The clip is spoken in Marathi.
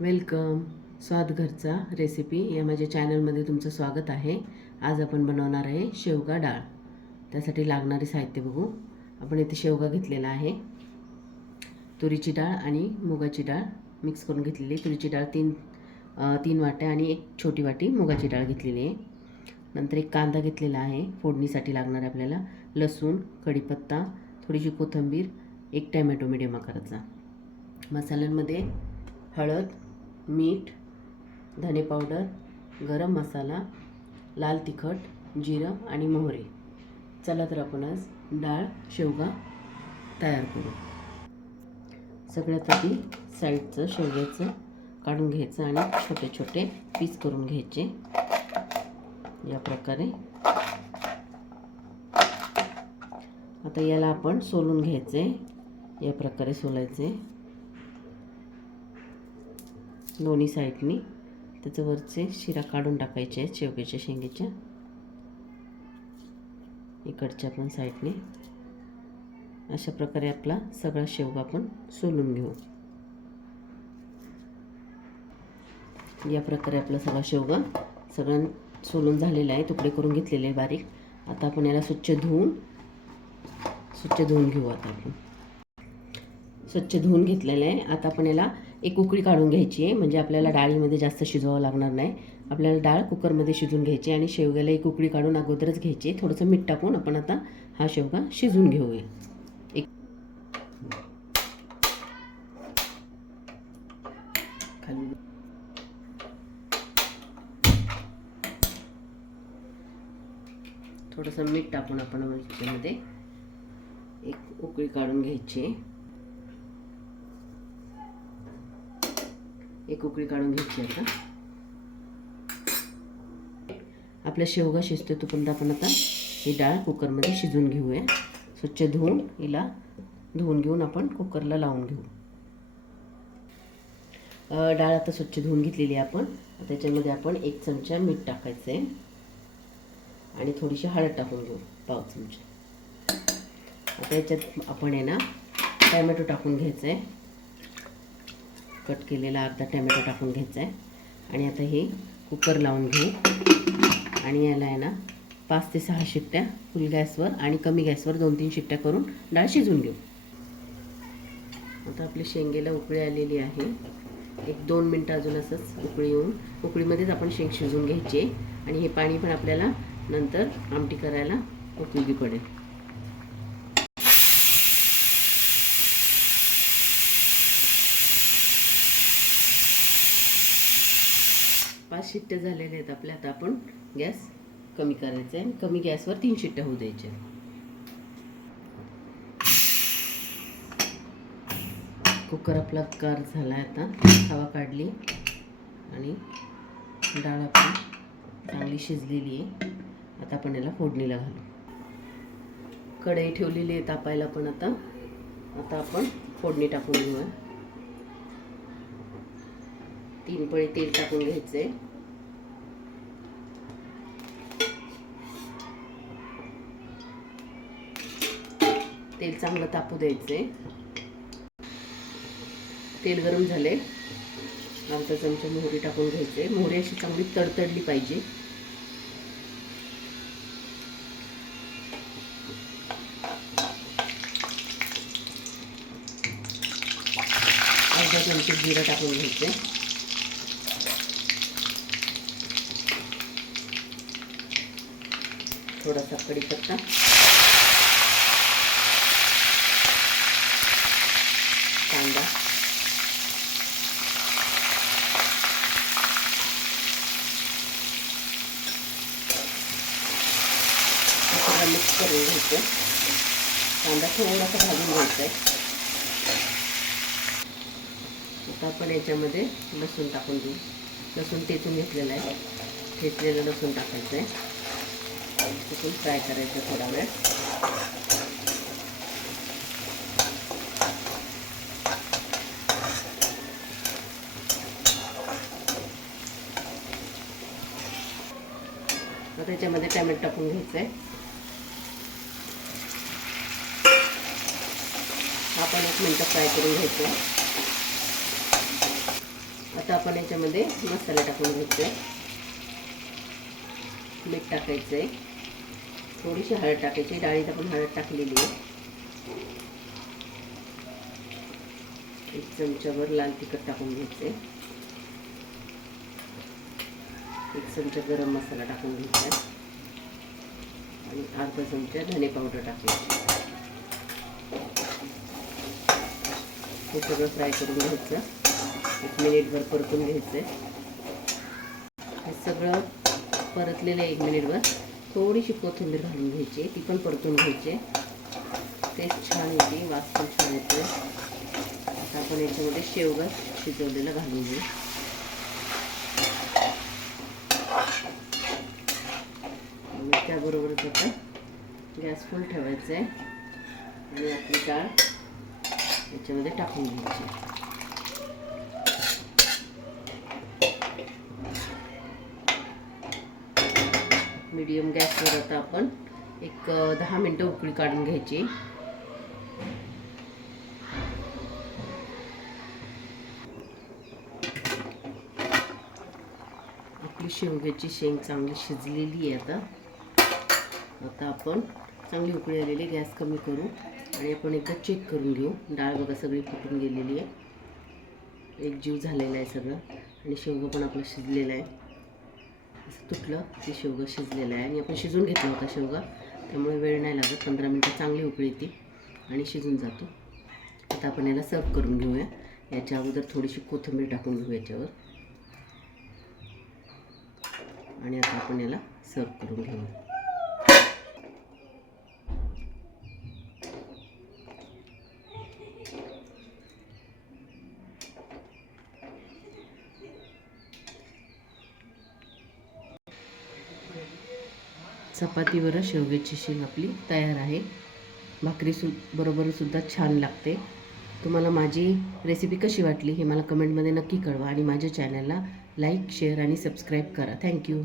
वेलकम. स्वाद घरचा रेसिपी या माझ्या चॅनलमध्ये तुमचं स्वागत आहे. आज आपण बनवणार आहे शेवगा डाळ. त्यासाठी लागणारे साहित्य बघू. आपण इथे शेवगा घेतलेला आहे, तुरीची डाळ आणि मुगाची डाळ मिक्स करून घेतलेली. तुरीची डाळ तीन वाट्या आणि एक छोटी वाटी मुगाची डाळ घेतलेली आहे. नंतर एक कांदा घेतलेला आहे फोडणीसाठी लागणार आपल्याला. लसूण, कढीपत्ता, थोडीशी कोथिंबीर, एक टॅमॅटो मीडियम आकाराचा. मसाल्यांमध्ये हळद, मीठ, धने पावडर, गरम मसाला, लाल तिखट, जिरं आणि मोहरी. चला तर आपण आज डाळ शेवगा तयार करू. सगळ्यात आधी साईडचं शेवग्याचं काढून घ्यायचं आणि छोटे छोटे पीस करून घ्यायचे या प्रकारे. आता याला आपण सोलून घ्यायचे. या प्रकारे सोलायचे दोन्ही साईडनी. त्याच्या वरचे शिरा काढून टाकायचे आहेत शेवग्याच्या शेंगेच्या. इकडच्या पण साईडने अशा प्रकारे आपला सगळा शेवगा आपण सोलून घेऊ. या प्रकारे आपला सगळा शेवगा सगळं सोलून झालेला आहे, तुकडे करून घेतलेले आहे बारीक. आता आपण याला स्वच्छ धुवून घेऊ. आता आपण स्वच्छ धुवून घेतलेलं आहे. आता आपण याला एक उकळी काढून घ्यायची आहे, म्हणजे आपल्याला डाळीमध्ये जास्त शिजवावं लागणार नाही. आपल्याला डाळ कुकरमध्ये शिजून घ्यायची आणि शेवग्याला एक उकळी काढून अगोदरच घ्यायची. थोडंसं मीठ टाकून आपण आता हा शेवगा शिजवून घेऊया. थोडंसं मीठ टाकून आपण याच्यामध्ये एक उकळी काढून घ्यायची. एक उकळी काढून घ्यायची. आता आपला शेवगा शिजतो तोपर्यंत आपण आता ही डाळ कुकरमध्ये शिजवून घेऊया. स्वच्छ धुवून घेऊन आपण कुकरला लावून घेऊ. डाळ आता स्वच्छ धुवून घेतलेली आहे आपण. त्याच्यामध्ये आपण 1 चमचा मीठ टाकायचं आहे आणि थोडीशी हळद टाकून घेऊ, पाव चमचा. आता याच्यात आपण आहे ना टॅमॅटो टाकून घ्यायचं आहे. कट केलेला अर्धा टॅमॅटो टाकून घ्यायचा आहे आणि आता हे कुकर लावून घेऊ आणि याला आहे ना 5 ते 6 शिट्ट्या फुल गॅसवर आणि कमी गॅसवर 2-3 शिट्ट्या करून डाळ शिजवून घेऊ. आता आपली शेंगेला उकळी आलेली आहे. 1-2 मिनटं अजून असंच उकळीमध्येच आपण शेंग शिजवून घ्यायची आणि हे पाणी पण आपल्याला नंतर आमटी करायला उपयोगी पडेल. 5 शिट्ट्या झालेल्या आहेत आपल्या. आता आपण गॅस कमी करायचा आहे. कमी गॅसवर 3 शिट्ट्या होऊ द्यायच्या. कुकर आपला गार झाला आहे. आता हवा काढली आणि डाळ आपली चांगली शिजलेली आहे. आता आपण याला फोडणीला घालू. कढई ठेवलेली आहे तापायला. पण आता आपण फोडणी टाकून घेऊया. 3 पळी तेल टाकून घ्यायचे. तेल चांगलं तापू द्यायचे. तेल गरम झाले. अर्धा चमचा मोहरी टाकून घ्यायचे. मोहरी अशी चांगली तडतडली पाहिजे. अर्धा चमचा जिरं टाकून घ्यायचे. थोडासा कढीपत्ता, कांदा, सगळं मिक्स करून घ्यायचं. कांदा थोडासा भाजून घ्यायचा आहे. आता आपण याच्यामध्ये लसूण टाकून देऊ. लसूण ठेचून घेतलेलं आहे. ठेचलेलं लसूण टाकायचं आहे. तिथून फ्राय करायचं थोडा वेळ. आता त्याच्यामध्ये टॅमॅटो टाकून घ्यायचं आहे. आपण 1 मिनिट फ्राय करून घ्यायचं. आता आपण याच्यामध्ये मसाला टाकून घ्यायचा आहे. मीठ टाकायचं आहे, थोडीशी हळद टाकायची, डाळीत आपण हळद टाकलेली आहे. 1 चमचाभर लाल तिखट टाकून घ्यायचं आहे. 1 चमचा गरम मसाला टाकून घ्यायचा आहे आणि अर्धा चमचा धने पावडर टाकायची. हे सगळं फ्राय करून घ्यायचं. 1 मिनिटभर परतून घ्यायचं आहे. हे सगळं परतलेलं 1 मिनिटभर थोडीशी कोथिंबीर घालून घ्यायची, ती पण परतून घ्यायची. टेस्ट छान येते, वास पण छान येतो. आता आपण याच्यामध्ये शेवगा शिजवलेला घालून घेऊ. आणि त्याबरोबरच आता गॅस फुल ठेवायचा आहे आणि आपली डाळ याच्यामध्ये टाकून घ्यायची. मीडियम गॅसवर आता आपण एक 10 मिनटं उकळी काढून घ्यायची. आपली शेवग्याची शेंग चांगली शिजलेली आहे. आता आपण चांगली उकळी आलेली, गॅस कमी करू आणि आपण एकदा चेक करून घेऊ. डाळ बघा सगळी फुटून गेलेली आहे, एक जीव झालेला आहे सगळं आणि शेवगा पण आपलं शिजलेलं आहे. असं तुटलं की शेवगा शिजलेला आहे आणि आपण शिजून घेतला होता शेवगा, त्यामुळे वेळ नाही लागत. 15 मिनटं चांगली उकळी येते आणि शिजून जातो. आता आपण याला सर्व करून घेऊया. याच्या अगोदर थोडीशी कोथिंबीर टाकून घेऊ याच्यावर आणि आता आपण याला सर्व करून घेऊया. चपातीवर शेवग्याची शेंग आपली तयार आहे. भाकरी बरोबर सुद्धा छान लागते. तुम्हाला माझी रेसिपी कशी वाटली हे मला कमेंटमध्ये नक्की कळवा आणि माझ्या चॅनलला लाईक, शेअर आणि सबस्क्राईब करा. थँक्यू.